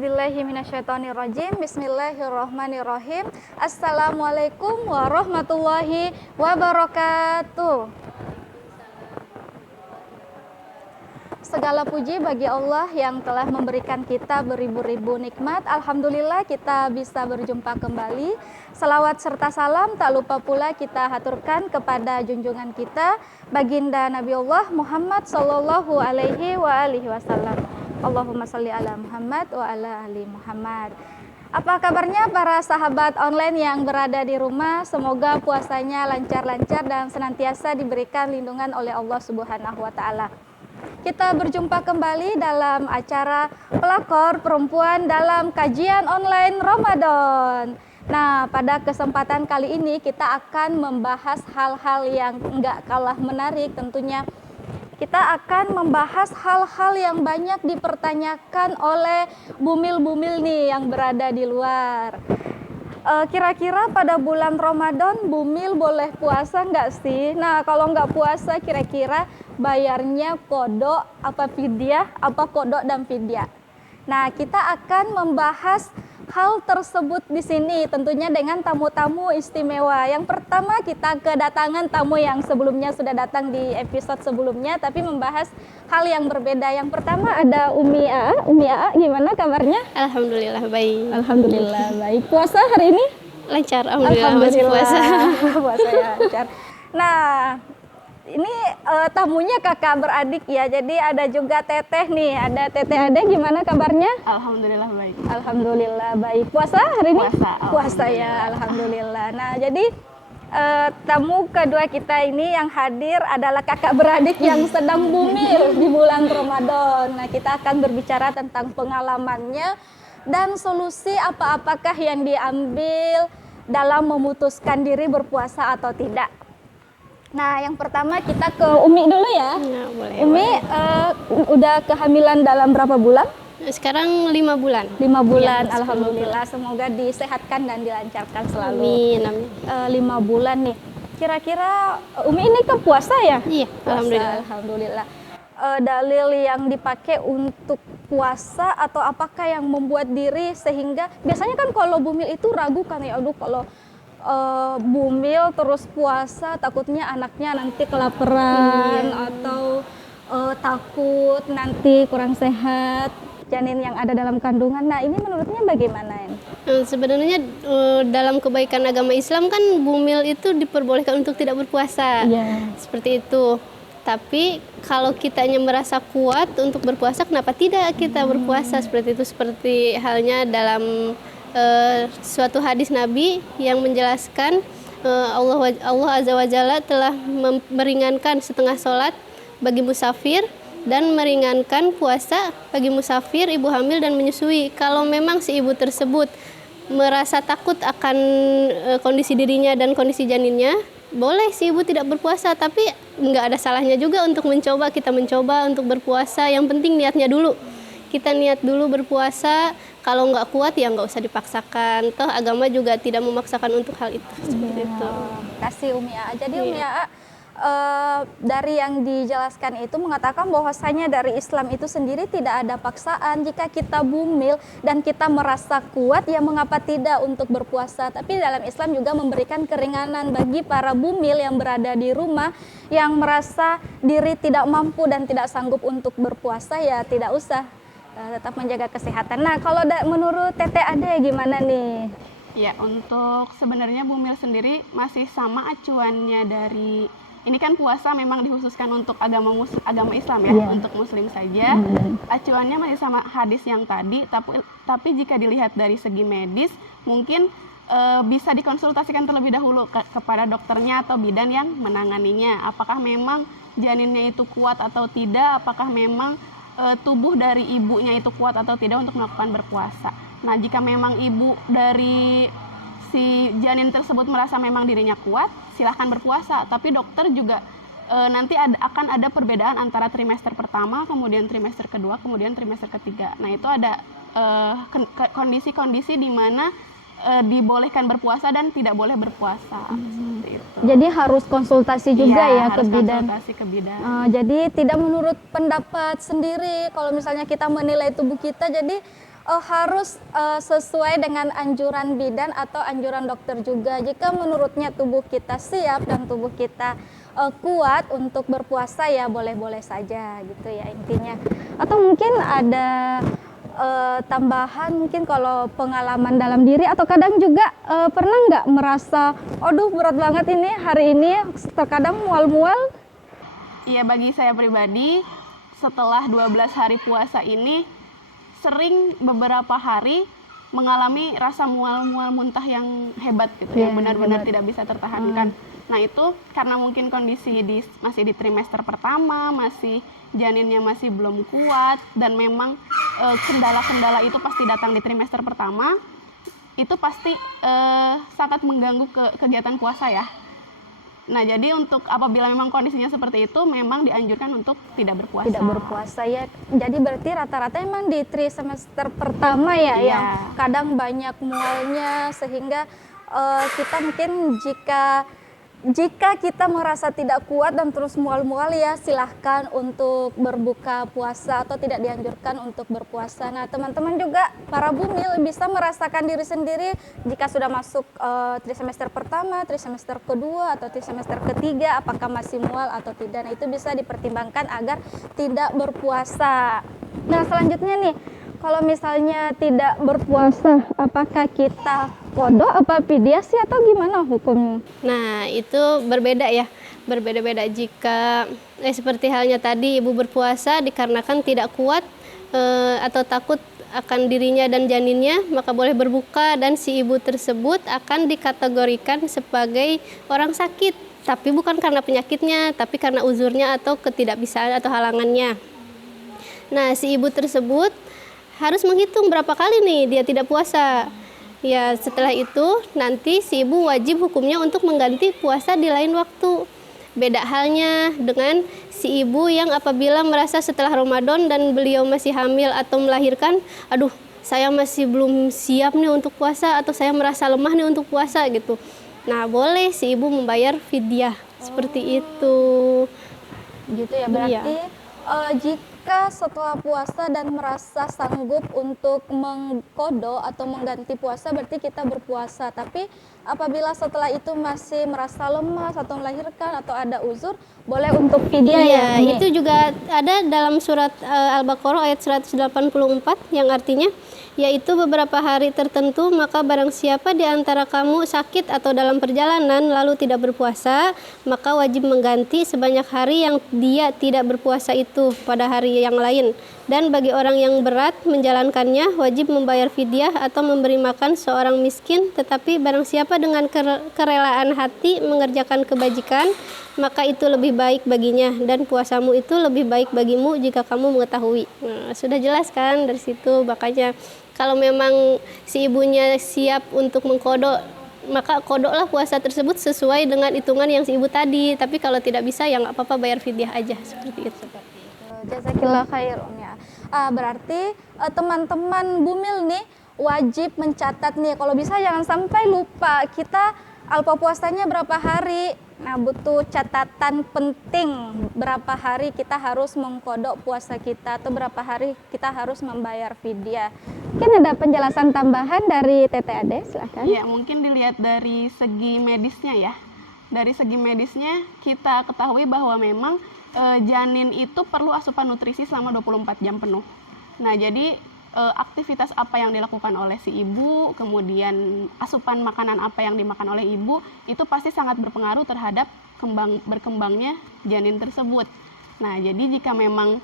A'udzubillahi minasyaitonirrajim. Bismillahirrahmanirrahim. Assalamualaikum warahmatullahi wabarakatuh. Segala puji bagi Allah yang telah memberikan kita beribu-ribu nikmat. Alhamdulillah kita bisa berjumpa kembali. Salawat serta salam tak lupa pula kita haturkan kepada junjungan kita baginda Nabi Allah Muhammad sallallahu alaihi wasallam. Allahumma sholli ala Muhammad wa ala ali Muhammad. Apa kabarnya para sahabat online yang berada di rumah? Semoga puasanya lancar-lancar dan senantiasa diberikan lindungan oleh Allah Subhanahu wa taala. Kita berjumpa kembali dalam acara Pelakor Perempuan dalam kajian online Ramadan. Nah, pada kesempatan kali ini kita akan membahas hal-hal yang enggak kalah menarik tentunya. Kita akan membahas hal-hal yang banyak dipertanyakan oleh bumil-bumil nih yang berada di luar. Kira-kira pada bulan Ramadan bumil boleh puasa nggak sih? Nah, kalau nggak puasa kira-kira bayarnya kodok apa fidyah, apa kodok dan fidyah. Nah, kita akan membahas hal tersebut di sini tentunya dengan tamu-tamu istimewa. Yang pertama kita kedatangan tamu yang sebelumnya sudah datang di episode sebelumnya tapi membahas hal yang berbeda. Yang pertama ada Umi Aa. Umi Aa, gimana kabarnya? Alhamdulillah baik. Alhamdulillah baik. Puasa hari ini? Lancar, alhamdulillah masih puasa. Puasa ya lancar. Nah, ini tamunya kakak beradik ya, jadi ada juga teteh nih, ada teteh Ade, gimana kabarnya? Alhamdulillah baik. Alhamdulillah baik. Puasa hari ini? Puasa ya, alhamdulillah. Nah, jadi tamu kedua kita ini yang hadir adalah kakak beradik yang sedang bumil di bulan Ramadan. Nah, kita akan berbicara tentang pengalamannya dan solusi apakah yang diambil dalam memutuskan diri berpuasa atau tidak. Nah, yang pertama kita ke Umi dulu ya. Ya boleh. Umi udah kehamilan dalam berapa bulan? Sekarang 5 bulan. 5 bulan, Ya, alhamdulillah. Semoga disehatkan dan dilancarkan selalu. Amin, amin. 5 bulan nih. Kira-kira Umi ini kan puasa ya? Iya, Puasa, alhamdulillah. alhamdulillah. Dalil yang dipakai untuk puasa atau apakah yang membuat diri sehingga biasanya kan kalau bumil itu ragu kan ya, aduh kalau bumil terus puasa takutnya anaknya nanti kelaparan atau takut nanti kurang sehat janin yang ada dalam kandungan. Nah, ini menurutnya bagaimana ini? Sebenarnya dalam kebaikan agama Islam kan bumil itu diperbolehkan untuk tidak berpuasa. Seperti itu. Tapi kalau kitanya merasa kuat untuk berpuasa, kenapa tidak kita berpuasa seperti itu? Seperti halnya dalam suatu hadis Nabi yang menjelaskan Allah Azza wa Jalla telah meringankan setengah sholat bagi musafir dan meringankan puasa bagi musafir, ibu hamil dan menyusui. Kalau memang si ibu tersebut merasa takut akan kondisi dirinya dan kondisi janinnya, boleh si ibu tidak berpuasa, tapi nggak ada salahnya juga untuk kita mencoba untuk berpuasa. Yang penting niatnya dulu. Kita niat dulu berpuasa, kalau nggak kuat ya nggak usah dipaksakan. Toh agama juga tidak memaksakan untuk hal itu. Seperti itu. Kasih Umi Aa. Jadi Umi Aa, dari yang dijelaskan itu mengatakan bahwasanya dari Islam itu sendiri tidak ada paksaan. Jika kita bumil dan kita merasa kuat, ya mengapa tidak untuk berpuasa. Tapi dalam Islam juga memberikan keringanan bagi para bumil yang berada di rumah yang merasa diri tidak mampu dan tidak sanggup untuk berpuasa, ya tidak usah. Tetap menjaga kesehatan. Nah, kalau menurut Teteh Ade gimana nih? Ya, untuk sebenarnya bumil sendiri masih sama acuannya dari ini kan puasa memang dikhususkan untuk agama Islam ya, untuk muslim saja. Acuannya masih sama hadis yang tadi, tapi jika dilihat dari segi medis mungkin bisa dikonsultasikan terlebih dahulu kepada dokternya atau bidan yang menanganinya. Apakah memang janinnya itu kuat atau tidak? Apakah memang tubuh dari ibunya itu kuat atau tidak untuk melakukan berpuasa. Nah, jika memang ibu dari si janin tersebut merasa memang dirinya kuat, silahkan berpuasa. Tapi dokter juga nanti akan ada perbedaan antara trimester pertama, kemudian trimester kedua, kemudian trimester ketiga. Nah, itu ada kondisi-kondisi di mana dibolehkan berpuasa dan tidak boleh berpuasa. Seperti itu. Jadi harus konsultasi juga ya ke bidan. Konsultasi ke bidan. Jadi tidak menurut pendapat sendiri. Kalau misalnya kita menilai tubuh kita, jadi harus sesuai dengan anjuran bidan atau anjuran dokter juga. Jika menurutnya tubuh kita siap dan tubuh kita kuat untuk berpuasa, ya boleh-boleh saja gitu ya intinya. Atau mungkin ada tambahan, mungkin kalau pengalaman dalam diri atau kadang juga pernah nggak merasa, aduh berat banget ini hari ini, terkadang mual-mual? Iya, bagi saya pribadi setelah 12 hari puasa ini sering beberapa hari mengalami rasa mual-mual muntah yang hebat gitu, yang benar-benar tidak bisa tertahankan. Nah itu karena mungkin kondisi masih di trimester pertama, masih janinnya masih belum kuat, dan memang kendala-kendala itu pasti datang di trimester pertama, itu pasti sangat mengganggu kegiatan puasa ya. Nah jadi untuk apabila memang kondisinya seperti itu, memang dianjurkan untuk tidak berpuasa. Tidak berpuasa ya. Jadi berarti rata-rata emang di trimester pertama ya, yang kadang banyak mualnya, sehingga kita mungkin jika kita merasa tidak kuat dan terus mual-mual, ya silahkan untuk berbuka puasa atau tidak dianjurkan untuk berpuasa. Nah teman-teman juga para bumil bisa merasakan diri sendiri jika sudah masuk trimester pertama, trimester kedua atau trimester ketiga, apakah masih mual atau tidak. Nah itu bisa dipertimbangkan agar tidak berpuasa. Nah selanjutnya nih, kalau misalnya tidak berpuasa, apakah kita qadha apa fidyah sih atau gimana hukumnya? Nah, itu berbeda ya. Berbeda-beda jika seperti halnya tadi ibu berpuasa dikarenakan tidak kuat atau takut akan dirinya dan janinnya, maka boleh berbuka, dan si ibu tersebut akan dikategorikan sebagai orang sakit, tapi bukan karena penyakitnya, tapi karena uzurnya atau ketidakbisaan atau halangannya. Nah, si ibu tersebut harus menghitung berapa kali nih dia tidak puasa. Ya, setelah itu nanti si ibu wajib hukumnya untuk mengganti puasa di lain waktu. Beda halnya dengan si ibu yang apabila merasa setelah Ramadan dan beliau masih hamil atau melahirkan, aduh saya masih belum siap nih untuk puasa, atau saya merasa lemah nih untuk puasa gitu. Nah, boleh si ibu membayar fidyah seperti itu. Gitu ya, berarti jika setelah puasa dan merasa sanggup untuk mengqadha atau mengganti puasa, berarti kita berpuasa. Tapi apabila setelah itu masih merasa lemas atau melahirkan atau ada uzur, boleh untuk fidyah ya. Itu juga ada dalam surat Al-Baqarah ayat 184 yang artinya, yaitu beberapa hari tertentu, maka barang siapa di antara kamu sakit atau dalam perjalanan lalu tidak berpuasa, maka wajib mengganti sebanyak hari yang dia tidak berpuasa itu pada hari yang lain. Dan bagi orang yang berat menjalankannya, wajib membayar fidyah atau memberi makan seorang miskin. Tetapi barang siapa dengan kerelaan hati mengerjakan kebajikan, maka itu lebih baik baginya, dan puasamu itu lebih baik bagimu jika kamu mengetahui. Nah, sudah jelas kan dari situ. Makanya kalau memang si ibunya siap untuk mengqadha, maka qadhalah puasa tersebut sesuai dengan hitungan yang si ibu tadi. Tapi kalau tidak bisa, ya nggak apa-apa, bayar fidyah aja seperti itu. Jazakillah khair ya. Berarti teman-teman bumil nih wajib mencatat nih, kalau bisa jangan sampai lupa kita alpa puasanya berapa hari. Nah, butuh catatan penting berapa hari kita harus mengqadha puasa kita, atau berapa hari kita harus membayar fidyah. Mungkin ada penjelasan tambahan dari Tete Ade, silakan. Ya, mungkin dilihat dari segi medisnya ya. Dari segi medisnya kita ketahui bahwa memang janin itu perlu asupan nutrisi selama 24 jam penuh. Nah, jadi aktivitas apa yang dilakukan oleh si ibu, kemudian asupan makanan apa yang dimakan oleh ibu, itu pasti sangat berpengaruh terhadap berkembangnya janin tersebut. Nah, jadi jika memang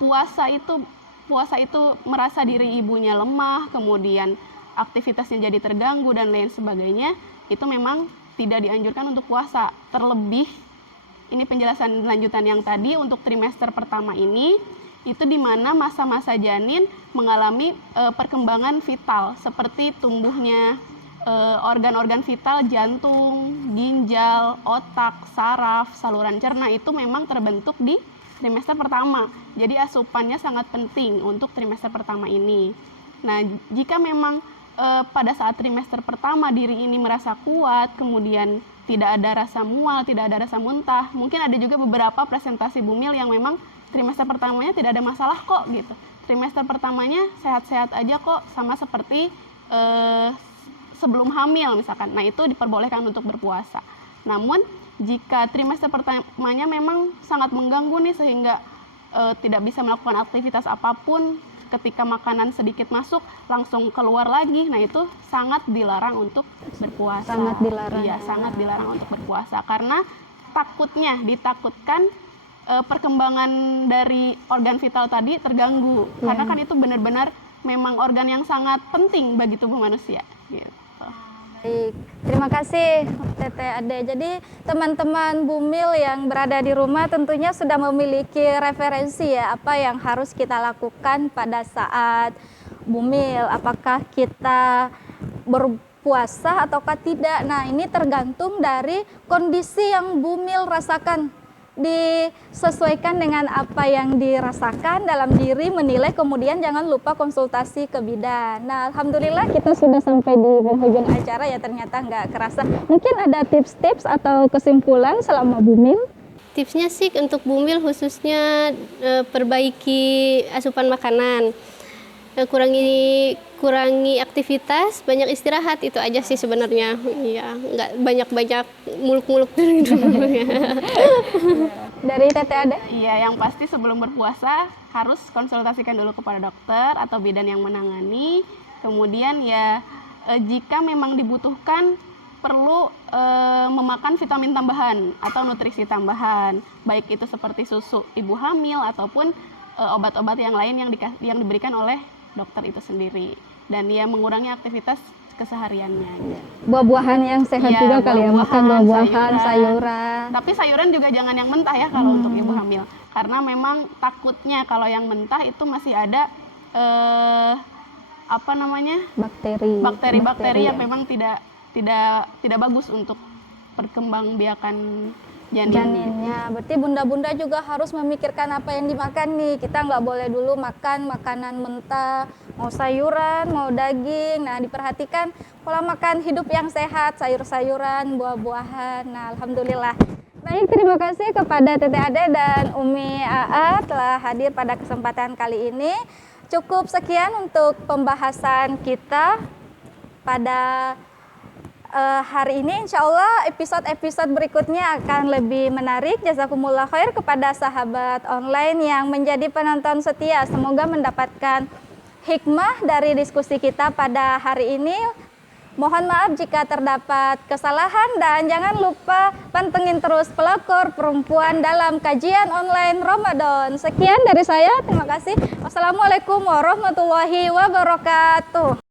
puasa itu merasa diri ibunya lemah, kemudian aktivitasnya jadi terganggu dan lain sebagainya, itu memang tidak dianjurkan untuk puasa. Terlebih, ini penjelasan lanjutan yang tadi, untuk trimester pertama ini, itu di mana masa-masa janin mengalami perkembangan vital, seperti tumbuhnya organ-organ vital, jantung, ginjal, otak, saraf, saluran cerna, itu memang terbentuk di trimester pertama. Jadi asupannya sangat penting untuk trimester pertama ini. Nah, jika memang pada saat trimester pertama diri ini merasa kuat, kemudian tidak ada rasa mual, tidak ada rasa muntah, mungkin ada juga beberapa presentasi bumil yang memang trimester pertamanya tidak ada masalah kok gitu. trimester pertamanya sehat-sehat aja kok, sama seperti sebelum hamil misalkan. Nah, itu diperbolehkan untuk berpuasa. Namun jika trimester pertamanya memang sangat mengganggu nih sehingga tidak bisa melakukan aktivitas apapun, ketika makanan sedikit masuk langsung keluar lagi, nah itu sangat dilarang untuk berpuasa. Sangat dilarang. Iya, sangat dilarang untuk berpuasa karena ditakutkan perkembangan dari organ vital tadi terganggu. Karena kan itu benar-benar memang organ yang sangat penting bagi tubuh manusia. Gitu. Baik, terima kasih Teteh Ade. Jadi teman-teman Bumil yang berada di rumah tentunya sudah memiliki referensi ya, apa yang harus kita lakukan pada saat Bumil. Apakah kita berpuasa ataukah tidak? Nah, ini tergantung dari kondisi yang Bumil rasakan. Disesuaikan dengan apa yang dirasakan dalam diri, menilai, kemudian jangan lupa konsultasi ke bidan. Nah, alhamdulillah kita sudah sampai di penghujung acara ya, ternyata nggak kerasa. Mungkin ada tips-tips atau kesimpulan selama Bumil? Tipsnya sih untuk Bumil khususnya perbaiki asupan makanan, kurangi aktivitas, banyak istirahat, itu aja sih sebenarnya. Iya, nggak banyak-banyak muluk-muluk dulu. Dari Teteh Ade? Iya, yang pasti sebelum berpuasa harus konsultasikan dulu kepada dokter atau bidan yang menangani. Kemudian ya jika memang dibutuhkan perlu memakan vitamin tambahan atau nutrisi tambahan, baik itu seperti susu ibu hamil ataupun obat-obat yang lain yang diberikan oleh dokter itu sendiri, dan dia mengurangi aktivitas kesehariannya. Buah-buahan yang sehat Ya, juga kali ya, makan buah-buahan, sayuran. sayuran. Tapi sayuran juga jangan yang mentah ya kalau untuk ibu hamil, karena memang takutnya kalau yang mentah itu masih ada bakteri-bakteri yang memang tidak bagus untuk perkembangbiakan janinnya. Berarti bunda-bunda juga harus memikirkan apa yang dimakan nih. Kita nggak boleh dulu makan makanan mentah, mau sayuran, mau daging. Nah, diperhatikan pola makan hidup yang sehat, sayur-sayuran, buah-buahan. Nah, alhamdulillah. Baik, terima kasih kepada Teteh Ade dan Umi AA telah hadir pada kesempatan kali ini. Cukup sekian untuk pembahasan kita pada hari ini. Insya Allah episode-episode berikutnya akan lebih menarik. Jazakumullah khair kepada sahabat online yang menjadi penonton setia. Semoga mendapatkan hikmah dari diskusi kita pada hari ini. Mohon maaf jika terdapat kesalahan dan jangan lupa pantengin terus Pelakor Perempuan dalam kajian online Ramadan. Sekian dari saya, terima kasih. Wassalamualaikum warahmatullahi wabarakatuh.